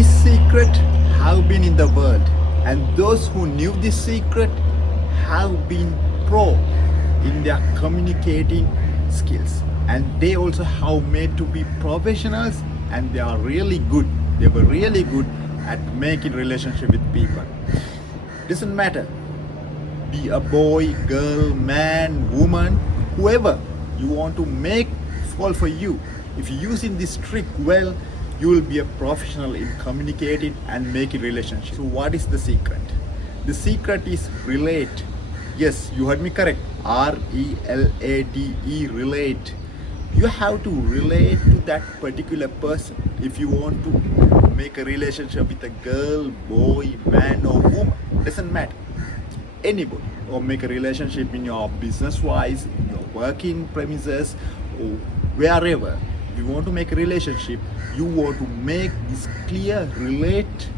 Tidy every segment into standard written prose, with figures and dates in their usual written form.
This secret have been in the world, and those who knew this secret have been pro in their communicating skills, and they also have made to be professionals, and they are really good. They were really good at making relationship with people. Doesn't matter, be a boy, girl, man, woman, whoever you want to make fall for you. If you're using this trick well, you will be a professional in communicating and making relationships. So what is the secret? The secret is relate. Yes, you heard me correct. RELATE, relate. You have to relate to that particular person if you want to make a relationship with a girl, boy, man or woman. Doesn't matter. Anybody, or make a relationship in your business wise, in your working premises, or wherever. If you want to make a relationship, you want to make this clear relate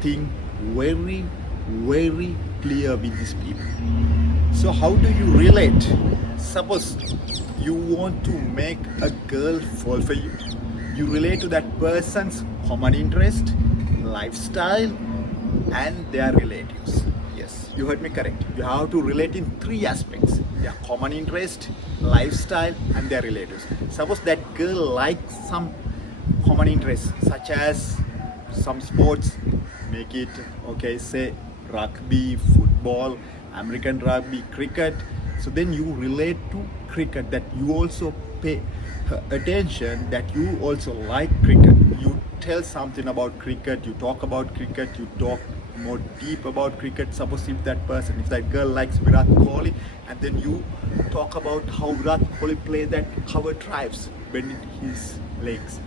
thing very, very clear with these people. So how do you relate? Suppose you want to make a girl fall for you. You relate to that person's common interest, lifestyle, and their relatives. Yes, you heard me correct. You have to relate in three aspects: their common interest, lifestyle, and their relatives. Suppose that girl likes some common interests, such as some sports, make it okay, say rugby, football, American rugby, cricket. So then you relate to cricket, that you also pay her attention, that you also like cricket. You tell something about cricket, you talk about cricket, you talk more deep about cricket. Suppose if that girl likes Virat Kohli, and then you talk about how Virat Kohli play that cover drives, bending his legs,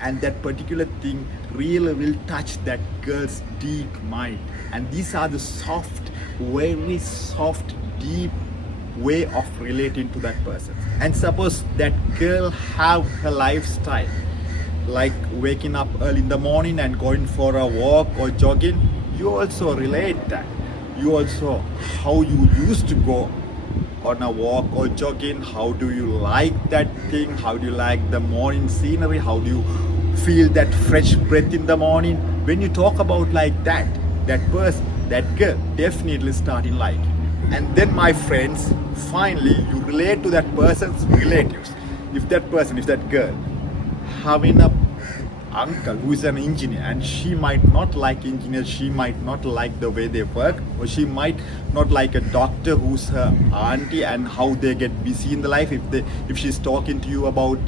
and that particular thing really will touch that girl's deep mind. And these are the soft, very soft, deep way of relating to that person. And suppose that girl have her lifestyle, like waking up early in the morning and going for a walk or jogging. You also relate that. You also, how you used to go on a walk or jogging, how do you like that thing, how do you like the morning scenery, how do you feel that fresh breath in the morning. When you talk about like that, that person, that girl definitely start in like. And then my friends, finally you relate to that person's relatives. If that girl having a uncle who is an engineer, and she might not like engineers, she might not like the way they work, or she might not like a doctor who's her auntie and how they get busy in the life. If she's talking to you about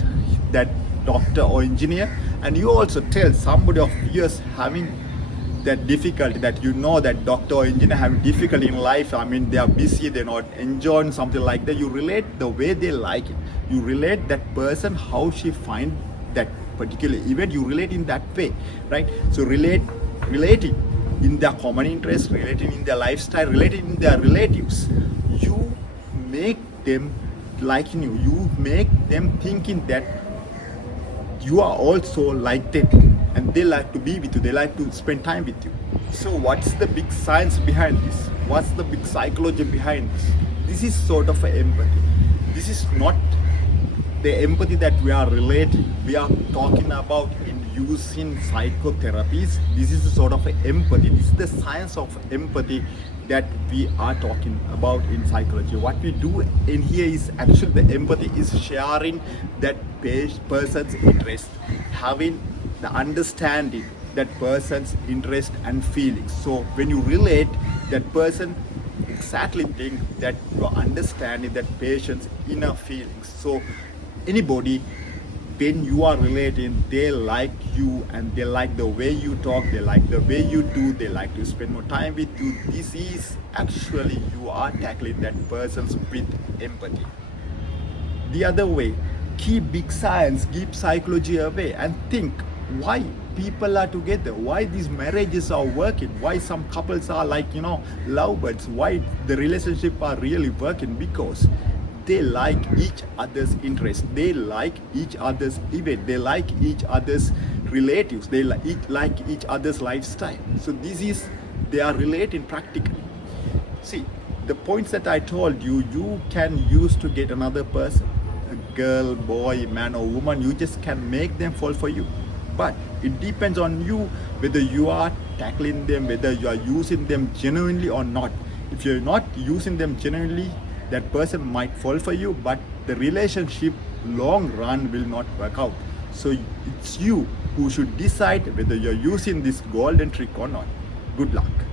that doctor or engineer, and you also tell somebody of yours having that difficulty, that you know that doctor or engineer have difficulty in life, I mean they are busy, they're not enjoying something like that, you relate the way they like it. You relate that person, how she find that particular event, you relate in that way, right? So relating in their common interest, relating in their lifestyle, relating in their relatives, you make them liking you, you make them thinking that you are also like them, and they like to be with you, they like to spend time with you. So what's the big science behind this? What's the big psychology behind this? This is sort of an empathy. This is not the empathy that we are talking about in using psychotherapies. This is a sort of empathy. This is the science of empathy that we are talking about in psychology. What we do in here is actually the empathy is sharing that person's interest, having the understanding that person's interest and feelings. So when you relate, that person exactly think that you are understanding that patient's inner feelings. So anybody, when you are relating, they like you, and they like the way you talk, they like the way you do, they like to spend more time with you. This is actually, you are tackling that person's with empathy. The other way, keep big science, keep psychology away, and think why people are together, why these marriages are working, why some couples are like, lovebirds, why the relationship are really working, because they like each other's interest, they like each other's event, they like each other's relatives, they like each other's lifestyle. So this is, they are relating practically. See, the points that I told you, you can use to get another person, a girl, boy, man or woman, you just can make them fall for you. but it depends on you whether you are tackling them, whether you are using them genuinely or not. If you're not using them genuinely, that person might fall for you, but the relationship long run will not work out. So it's you who should decide whether you're using this golden trick or not. Good luck.